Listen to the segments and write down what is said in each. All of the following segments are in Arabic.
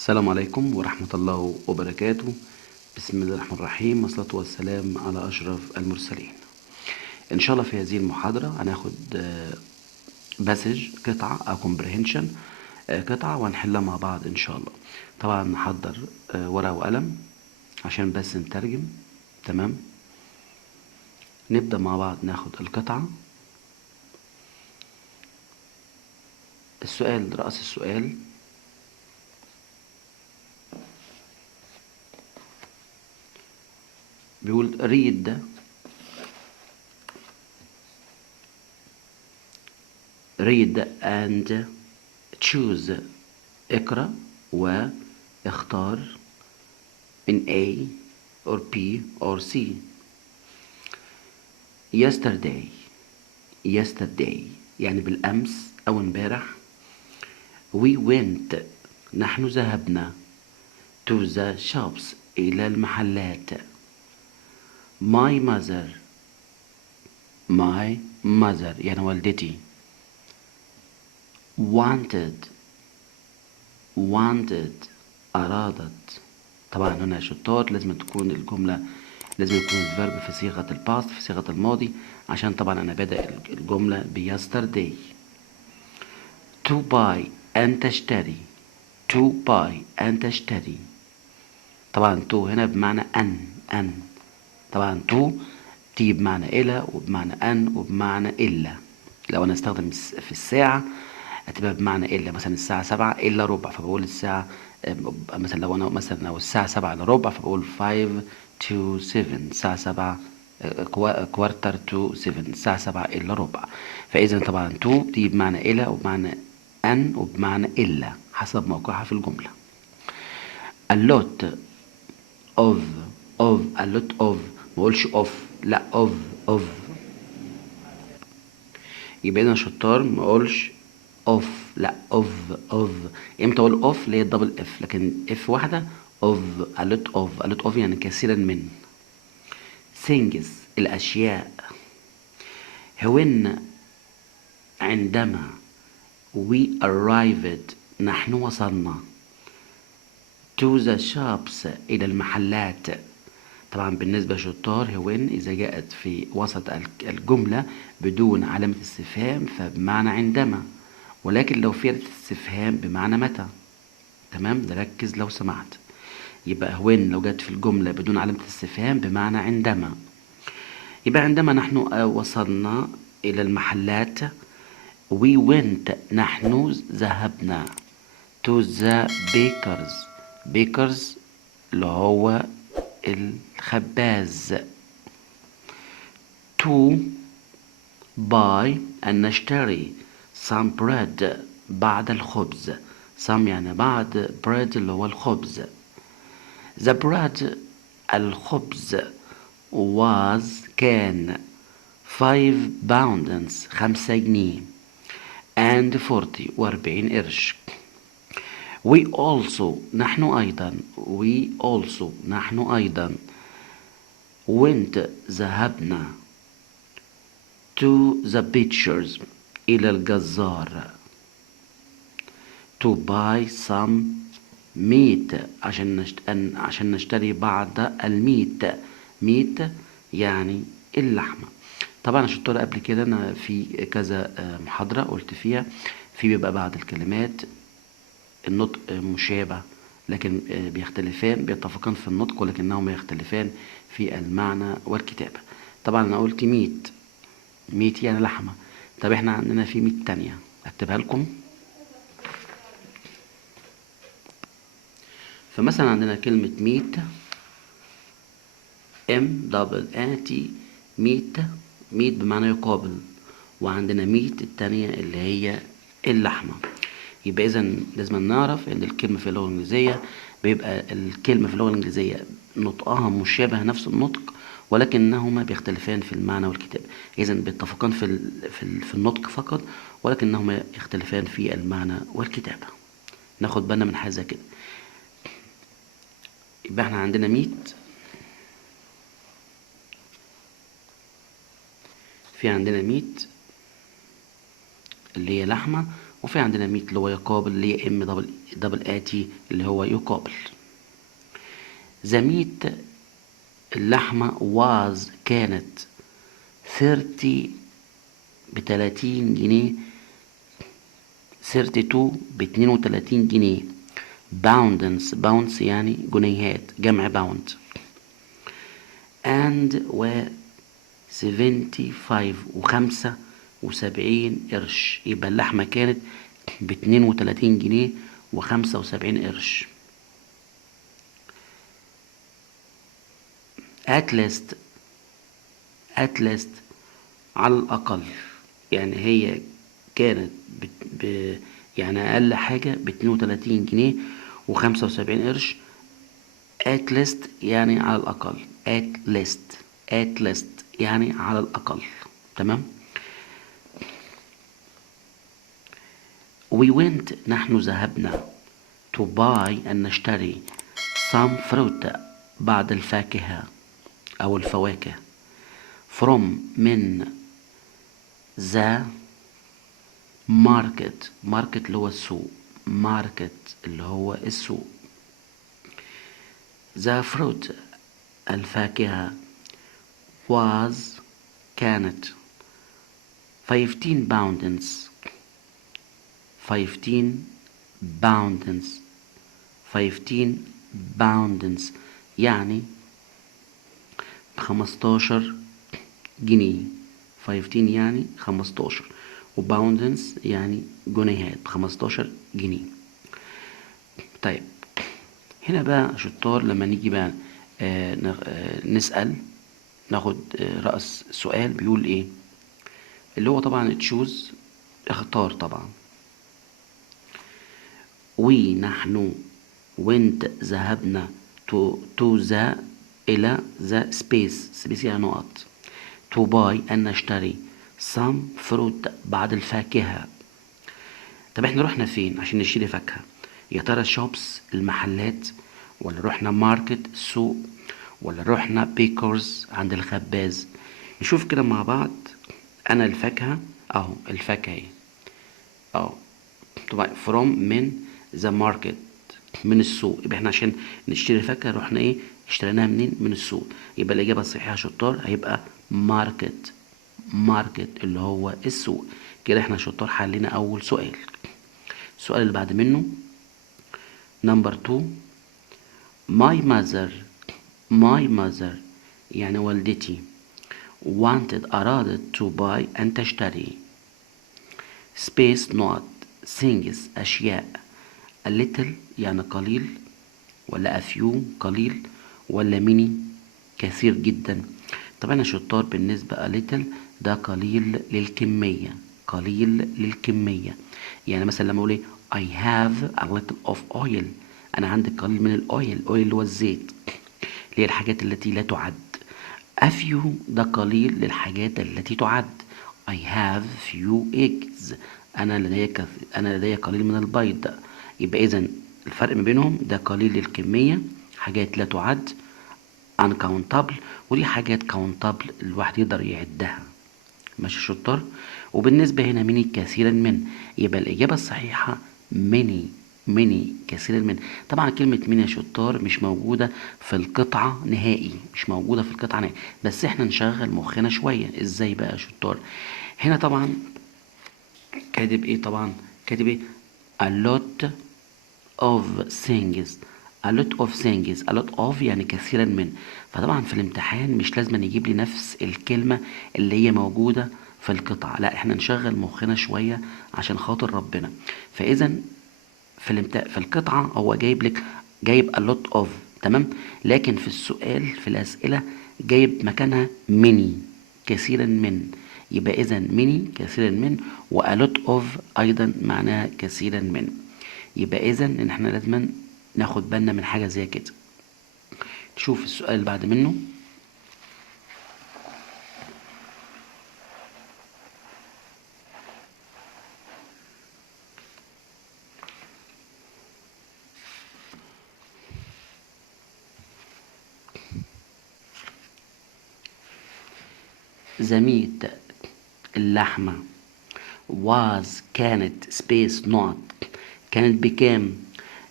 السلام عليكم ورحمة الله وبركاته. بسم الله الرحمن الرحيم، والصلاة والسلام على أشرف المرسلين. إن شاء الله في هذه المحاضرة هناخد باسج قطعة أو comprehension قطعة وهنحلها مع بعض إن شاء الله. طبعا نحضر ورقة وقلم عشان بس نترجم. تمام، نبدأ مع بعض ناخد القطعة. السؤال، رأس السؤال: بيقول read and choose. اقرأ واختار من A or B or C. yesterday يعني بالأمس أو امبارح. we went نحن ذهبنا to the shops إلى المحلات. my mother يعني والدتي. wanted أرادت. طبعا هنا يا شطار لازم تكون الجملة، لازم يكون الفيرب في صيغة الباست، في صيغة الماضي، عشان طبعا أنا بادئ الجملة yesterday. to buy أن تشتري. to buy أن تشتري. طبعا to هنا بمعنى أن. طبعا to تيجي بمعنى إلى وبمعنى أن وبمعنى إلا. لو أنا استخدم في الساعة هتبقى بمعنى إلا، مثلا الساعة 7 إلا ربع، فبقول الساعة مثلا لو الساعة 7 إلا ربع فبقول 5 to 7. الساعة 7 quarter to 7، الساعة 7 إلا ربع. فإذا طبعا to دي بمعنى إلى وبمعنى أن وبمعنى إلا حسب موقعها في الجملة. a lot of مقولش of، لا of. يبقى انا شطار مقولش of، لا of. امتى اقول of اللي هي الدبل اف، لكن اف واحدة of. a lot of يعني كثيرا من. things الاشياء. when عندما. we arrived نحن وصلنا. to the shops إلى المحلات. طبعا بالنسبة للشطار when إذا جاءت في وسط الجملة بدون علامة استفهام فبمعنى عندما، ولكن لو في استفهام بمعنى متى. تمام، نركز لو سمحت. يبقى when لو جت في الجملة بدون علامة استفهام بمعنى عندما. يبقى عندما نحن وصلنا إلى المحلات. we went نحن ذهبنا to the bakers اللي هو الخباز. to buy أن نشتري some bread بعض الخبز. some يعني بعض، bread اللي هو الخبز. the bread الخبز was كان 5 pounds 5 جنيه and 40 و40 قرش. we also نحن أيضا went ذهبنا to the butchers إلى الجزار to buy some meat عشان نشتري بعض الميت. meat يعني اللحمة. طبعا شطور قبل كده أنا في كذا محاضرة قلت فيها في بيبقى بعض الكلمات النطق مشابه، لكن بيتفقان في النطق ولكنهما يختلفان في المعنى والكتابة. طبعا أنا قلت ميت يعني لحمة. طب احنا عندنا في ميت تانية اكتبها لكم. فمثلا عندنا كلمة ميت MAAT ميت بمعنى يقابل، وعندنا ميت التانية اللي هي اللحمة. يبقى إذا لازم نعرف إن الكلمة في اللغة الإنجليزية بيبقى الكلمة في اللغة الإنجليزية نطقها مشابه نفس النطق ولكنهما بيختلفان في المعنى والكتابة. إذا بيتفقان في النطق فقط ولكنهما يختلفان في المعنى والكتابة. ناخد بالنا من حاجة كده. يبقى احنا عندنا ميت، في عندنا ميت اللي هي لحمة، وفي عندنا ميت اللي هو يقابل، اللي هي ام دبل اتي اللي هو يقابل. ذا ميت اللحمة واز كانت 30 ب30 جنيه، 32 ب32 جنيه. باوندز يعني جنيهات، جمع باوند. and و 75 و75 قرش. يبقى اللحمة كانت ب32 جنيه و75 قرش. at least على الأقل، يعني هي كانت يعني أقل حاجة ب32 جنيه و75 قرش. at least يعني على الأقل. at least يعني على الأقل. تمام. we went نحن ذهبنا to buy أن نشتري some fruit بعض الفاكهة أو الفواكه from من the market اللي هو السوق. اللي هو السوق. the fruit الفاكهة was كانت 15 pounds 15 pounds يعني 15 جنيه. 15 يعني 15 وباوندنس يعني جنيهات، 15 جنيه. طيب هنا بقى شطار لما نيجي بقى نسأل، ناخد رأس سؤال بيقول ايه، اللي هو طبعا تشوز، اختار طبعا. نحن went ذهبنا to the إلى the space يعني نقط to buy أن نشتري some fruit بعض الفاكهة. طب احنا رحنا فين عشان نشتري فاكهة؟ يا ترى shops المحلات، ولا رحنا ماركت السوق، ولا رحنا بيكرز عند الخباز؟ نشوف كده مع بعض. أنا الفاكهة أهو، الفاكهة اهي أهو طبعا from من the market من السوق. يبقى احنا عشان نشتري فاكهة رحنا ايه، اشتريناها منين؟ من السوق. يبقى الإجابة الصحيحة شطار هيبقى ماركت اللي هو السوق. كده احنا شطار حلينا أول سؤال. السؤال اللي بعد منه نمبر 2. my mother يعني والدتي أرادت to buy أن تشتري space not things أشياء a little يعني قليل، ولا a few قليل، ولا many كثير جدا. طبعا يا شطار بالنسبة a little ده قليل للكمية، يعني مثلا لما اقول ايه I have a little of oil، انا عندي قليل من الاويل اللي هو الزيت، اللي هي الحاجات التي لا تعد. a few ده قليل للحاجات التي تعد. I have few eggs، انا لدي قليل من البيض. يبقى اذا الفرق ما بينهم ده قليل للكمية، حاجات لا تعد uncountable، ودي حاجات countable الواحد يقدر يعدها. ماشي شطار. وبالنسبة هنا ميني كثيرا من، يبقى الإجابة الصحيحة ميني كثيرا من. طبعا كلمة ميني يا شطار مش موجودة في القطعة نهائي، بس احنا نشغل مخنا شوية. ازاي بقى يا شطار؟ هنا طبعا كاتب ايه؟ a lot of things a lot of يعني كثيرا من. فطبعا في الامتحان مش لازم يجيب لي نفس الكلمة اللي هي موجودة في القطعة، لا احنا نشغل مخنا شوية عشان خاطر ربنا. فاذا في القطعة هو جايب a lot of، تمام، لكن في السؤال في الأسئلة جايب مكانها many كثيرا من. يبقى إذا many كثيرا من، و a lot of أيضا معناها كثيرا من. يبقى إذا إن احنا لازم ناخد بالنا من حاجة زي كده. نشوف السؤال اللي بعد منه. زميت اللحمة was كانت space not كانت بكام؟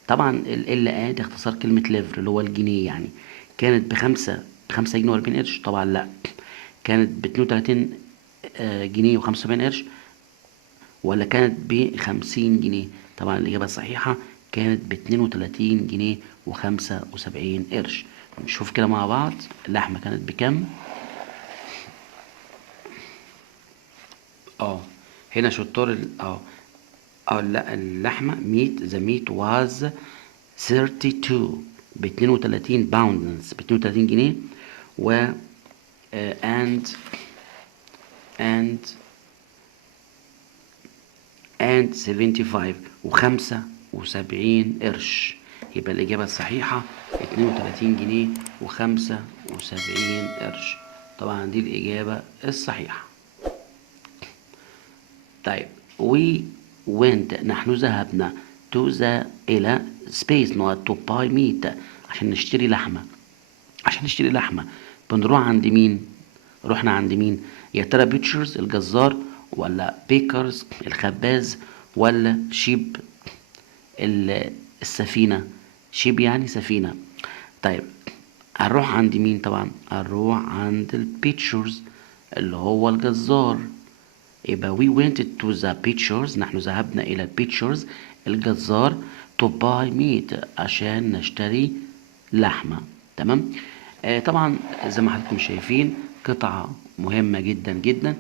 طبعا ال دي اختصار كلمة ليفر اللي هو الجنيه يعني. كانت بخمسة جنيه وأربعين قرش؟ طبعا لأ. كانت باتنين وتلاتين جنيه وخمسة وسبعين قرش، ولا كانت ب50 جنيه؟ طبعا الإجابة الصحيحة كانت ب32 جنيه و75 قرش. نشوف كده مع بعض اللحمة كانت بكام. اه هنا شطار لا، اللحمة ميت ذا ميت واز 32 ب32 باوندز ب32 جنيه و and and and 75 و75 قرش. يبقى الإجابة الصحيحة 32 جنيه و75 قرش. طبعا دي الإجابة الصحيحة. طيب we went نحن ذهبنا to the إلى space not to buy meat عشان نشتري لحمة. بنروح عند مين؟ رحنا عند مين؟ يا ترى بيتشرز الجزار، ولا بيكرز الخباز، ولا شيب السفينة؟ شيب يعني سفينة. طيب هنروح عند مين؟ طبعا هنروح عند البيتشرز اللي هو الجزار. يبقى we went to the butchers نحن ذهبنا إلى البيتشرز الجزار to buy meat عشان نشتري لحمة. تمام. طبعا زي ما حضراتكم شايفين قطعة مهمة جدا جدا.